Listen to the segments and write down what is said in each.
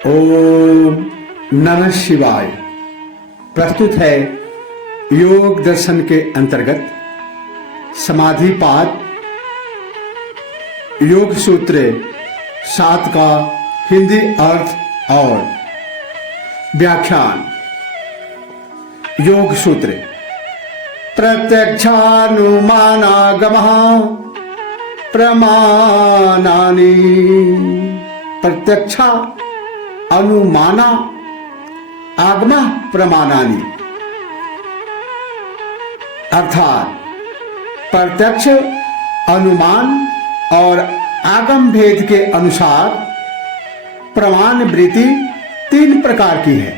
ओम नमः शिवाय। प्रस्तुत है योग दर्शन के अंतर्गत समाधिपाद योग सूत्र 7 का हिंदी अर्थ और व्याख्यान। योग सूत्र प्रत्यक्षानुमानागमः प्रमाणानि। प्रत्यक्षा अनुमाना आगमा प्रमाणानि, अर्थात प्रत्यक्ष अनुमान और आगम भेद के अनुसार प्रमाण वृत्ति 3 प्रकार की है।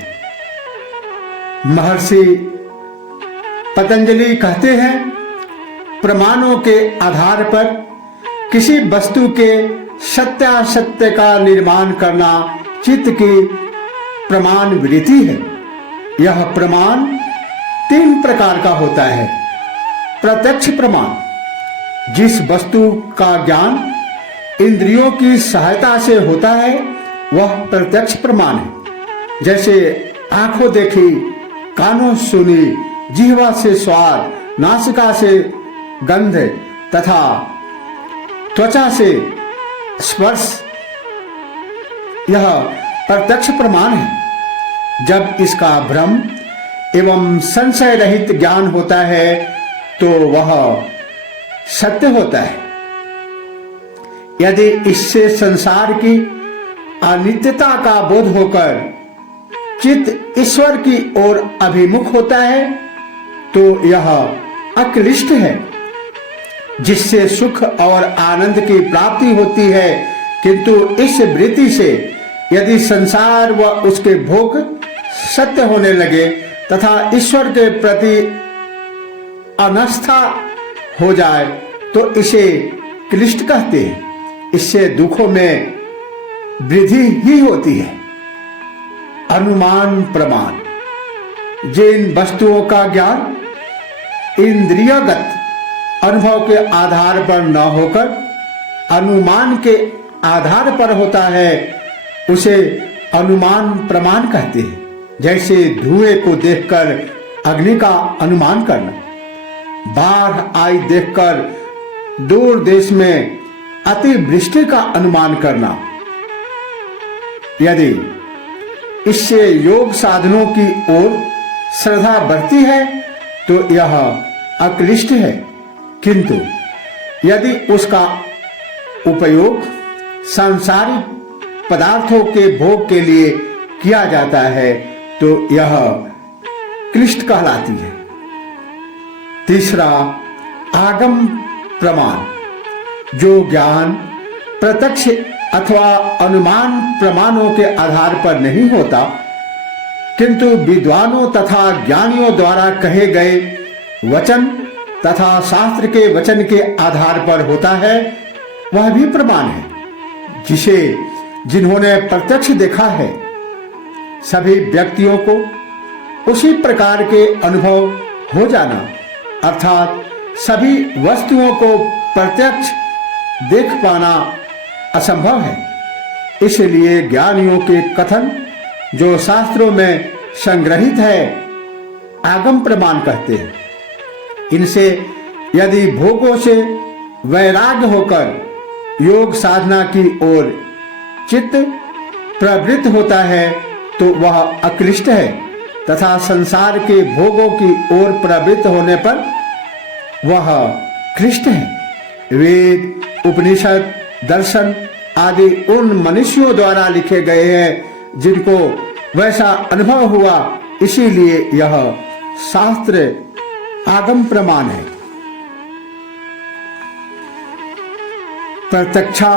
महर्षि पतंजलि कहते हैं, प्रमाणों के आधार पर किसी वस्तु के सत्यासत्य का निर्माण करना चित्त की प्रमाण वृत्ति है। यह प्रमाण 3 प्रकार का होता है। प्रत्यक्ष प्रमाण, जिस वस्तु का ज्ञान इंद्रियों की सहायता से होता है वह प्रत्यक्ष प्रमाण है। जैसे आंखों देखी, कानों सुनी, जिह्वा से स्वाद, नासिका से गंध तथा त्वचा से स्पर्श, यह प्रत्यक्ष प्रमाण है। जब इसका भ्रम एवं संशय रहित ज्ञान होता है तो वह सत्य होता है। यदि इससे संसार की अनित्यता का बोध होकर चित्त ईश्वर की ओर अभिमुख होता है तो यह अक्लिष्ट है। जिससे सुख और आनंद की प्राप्ति होती है, किंतु इस वृत्ति से यदि संसार व उसके भोग सत्य होने लगे तथा ईश्वर के प्रति अनास्था हो जाए तो इसे क्लिष्ट कहते हैं। इससे दुखों में वृद्धि ही होती है। अनुमान प्रमाण, जिन वस्तुओं का ज्ञान इंद्रियगत अनुभव के आधार पर न होकर अनुमान के आधार पर होता है उसे अनुमान प्रमाण कहते हैं। जैसे धुएं को देखकर अग्नि का अनुमान करना, बाढ़ आई देखकर दूर देश में अतिवृष्टि का अनुमान करना। यदि इससे योग साधनों की ओर श्रद्धा बढ़ती है तो यह अक्लिष्ट है, किंतु यदि उसका उपयोग सांसारिक पदार्थों के भोग के लिए किया जाता है तो यह क्लिष्ट कहलाती है। तीसरा, आगम प्रमाण, जो ज्ञान प्रत्यक्ष अथवा अनुमान प्रमाणों के आधार पर नहीं होता किंतु विद्वानों तथा ज्ञानियों द्वारा कहे गए वचन तथा शास्त्र के वचन के आधार पर होता है, वह भी प्रमाण है। जिसे जिन्होंने प्रत्यक्ष देखा है सभी व्यक्तियों को उसी प्रकार के अनुभव हो जाना, अर्थात सभी वस्तुओं को प्रत्यक्ष देख पाना असंभव है। इसलिए ज्ञानियों के कथन जो शास्त्रों में संग्रहित है आगम प्रमाण कहते हैं। इनसे यदि भोगों से वैराग्य होकर योग साधना की ओर चित्त प्रवृत्त होता है तो वह अक्लिष्ट है तथा संसार के भोगों की ओर प्रवृत्त होने पर वह क्लिष्ट है। वेद, उपनिषद, दर्शन आदि उन मनुष्यों द्वारा लिखे गए हैं जिनको वैसा अनुभव हुआ, इसीलिए यह शास्त्र आगम प्रमाण है। प्रत्यक्षा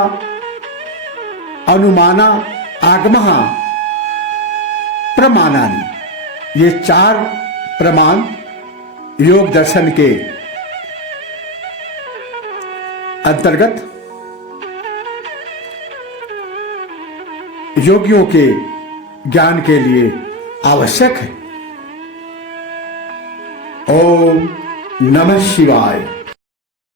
अनुमाना आगमः प्रमाणानि, ये 4 प्रमाण योग दर्शन के अंतर्गत योगियों के ज्ञान के लिए आवश्यक है। ओम नमः शिवाय।